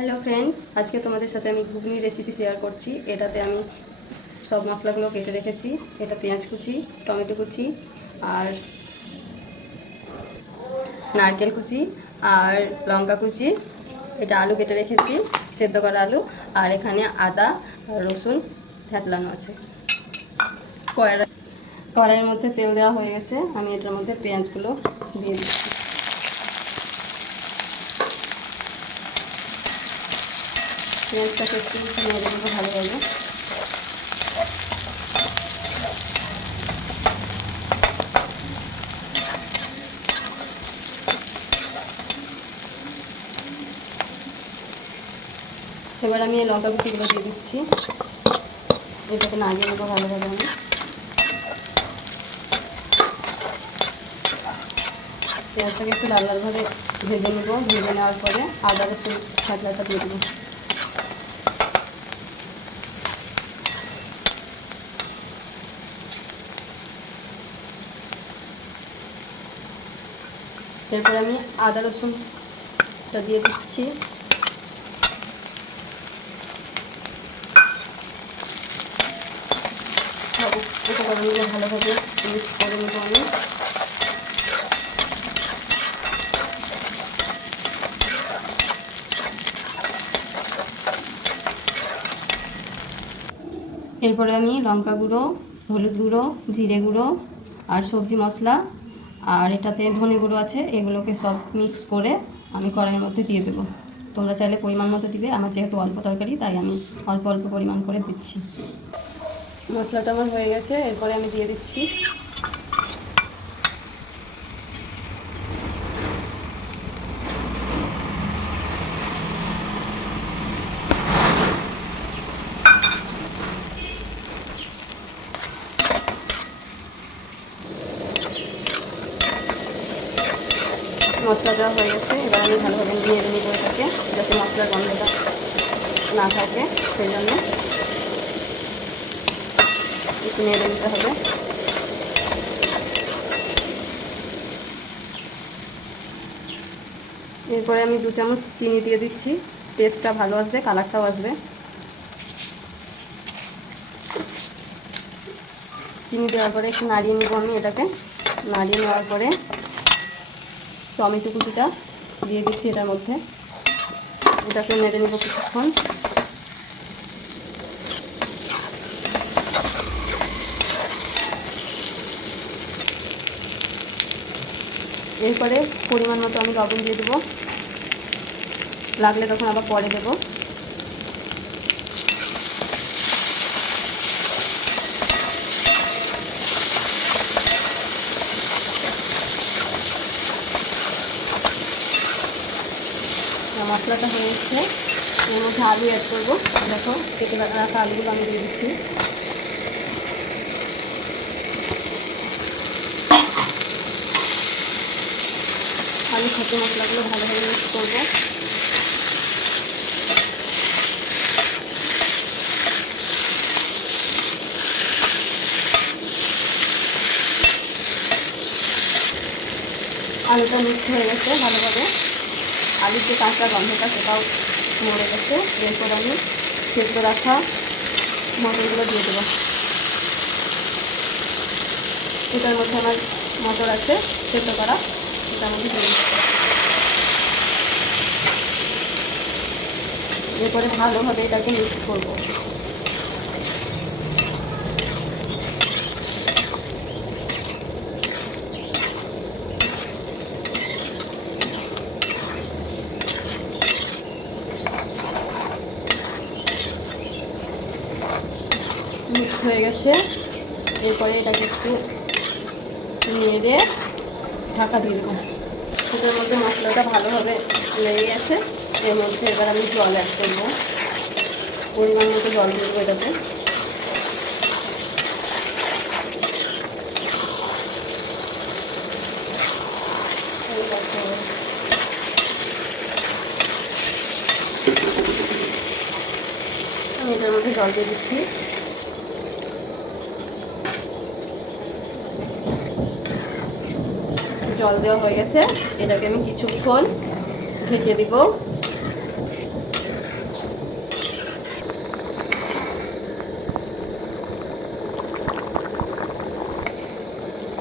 Hello friend, আজকে তোমাদের সাথে আমি ঘুগনি রেসিপি শেয়ার করছি। এটাতে আমি সব মশলাগুলো কেটে রেখেছি। এটা পেঁয়াজ কুচি, টমেটো কুচি আর নারকেল কুচি আর লঙ্কা কুচি। এটা আলু কেটে রেখেছি, সেদ্ধ করা আলু। আর এখানে আদা আর রসুন থেতলানো আছে। কড়াইয়ের মধ্যে তেল দেওয়া হয়ে গেছে। আমি এটার মধ্যে পেঁয়াজগুলো দিয়ে দিচ্ছি। পেঁয়াজটাকে একটু নেড়ে নেবো ভালোভাবে। এবার আমি এই লঙ্কা কুচিগুলো দিয়ে দিচ্ছি। এটাকে নাড়িয়ে নেবো ভালোভাবে। আমি পেঁয়াজটাকে একটু লাল লালভাবে ভেজে নেবো। ভেজে নেওয়ার পরে আদা রসুন থেতলাটা দিয়ে দেবো। এরপর আমি আদা রসুনটা দিয়ে দিচ্ছি। উপকরণগুলো ভালোভাবে মিক্স করে নেব আমি। এরপরে আমি লঙ্কা গুঁড়ো, হলুদ গুঁড়ো, জিরে গুঁড়ো আর সবজি মশলা আর এটাতে ধনে গুঁড়ো আছে, এগুলোকে সব মিক্স করে আমি কড়াইয়ের মধ্যে দিয়ে দেবো। তোমরা চাইলে পরিমাণ মতো দিবে। আমার যেহেতু অল্প তরকারি তাই আমি অল্প অল্প পরিমাণ করে দিচ্ছি। মশলাটা আমার হয়ে গেছে। এরপরে আমি দিয়ে দিচ্ছি মশলাটা হয়ে গেছে। এবার আমি ভালোভাবে নেড়ে নেবো এটাকে, যাতে মশলার গন্ধটা না থাকে। সেই জন্য একটু নেড়ে নিতে হবে। এরপরে আমি 2 চামচ চিনি দিয়ে দিচ্ছি। টেস্টটা ভালো আসবে, কালারটাও আসবে। চিনি দেওয়ার পরে একটু নাড়িয়ে নেবো আমি এটাকে। নাড়িয়ে নেওয়ার পরে টমেটো কুচিটা দিয়ে দিচ্ছি এটার মধ্যে। এটাকে নেড়ে নেবো কিছুক্ষণ। এরপরে পরিমাণ মতো আমি লবণ দিয়ে দেবো, লাগলে তখন আবার পরে দেবো। মশলাটা হয়ে এসছে। এর মধ্যে আলু অ্যাড করবো। দেখো কেটে রাখা আলুগুলো আমি দিয়ে দিচ্ছি। আলুর সাথে মশলাগুলো ভালোভাবে মিক্স করবো। আলুটা মিক্স হয়ে গেছে ভালোভাবে। আলুর যে কাঁচা গন্ধটা সেটাও মরে গেছে। এরপর আমি সেদ্ধ রাখা মটরগুলো দিয়ে দেবো। এটার মধ্যে আমার মটর আছে সেদ্ধ করা, এটার মধ্যে দিয়ে দিচ্ছি। এরপরে ভালোভাবে এটাকে মিক্স করবো। মিক্স হয়ে গেছে। এরপরে এটাকে একটু নেড়ে ঢাকা দিয়ে দেবো। এটার মধ্যে মশলাটা ভালোভাবে লেগে গেছে। এর মধ্যে এবার আমি জল অ্যাড করবো। পরিমাণ মতো জল দিয়ে দেবো এটাতে। আমি এটার মধ্যে জল দিয়ে দিচ্ছি। জল দেওয়া হয়ে গেছে। এটাকে আমি কিছুক্ষণ ঢেকে দিব।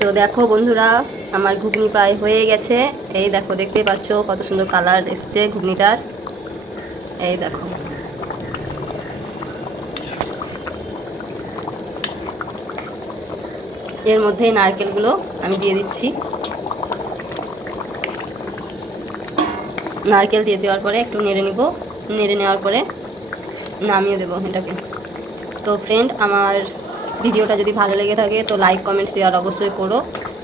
তো দেখো বন্ধুরা, আমার ঘুগনি প্রায় হয়ে গেছে। এই দেখো, দেখতেই পাচ্ছ কত সুন্দর কালার এসছে ঘুগনিটার। এই দেখো, এর মধ্যে নারকেলগুলো আমি দিয়ে দিচ্ছি। নারকেল দিয়ে দেওয়ার পরে একটু নেড়ে নিব, নেড়ে নেওয়ার পরে নামিয়ে দেবো এটাকে। তো ফ্রেন্ড, আমার ভিডিওটা যদি ভালো লেগে থাকে তো লাইক কমেন্ট শেয়ার অবশ্যই করো,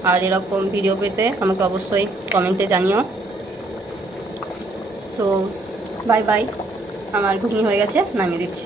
আর এরকম ভিডিও পেতে আমাকে অবশ্যই কমেন্টে জানিও। তো বাই বাই, আমার ঘুগনি হয়ে গেছে, নামিয়ে দিচ্ছি।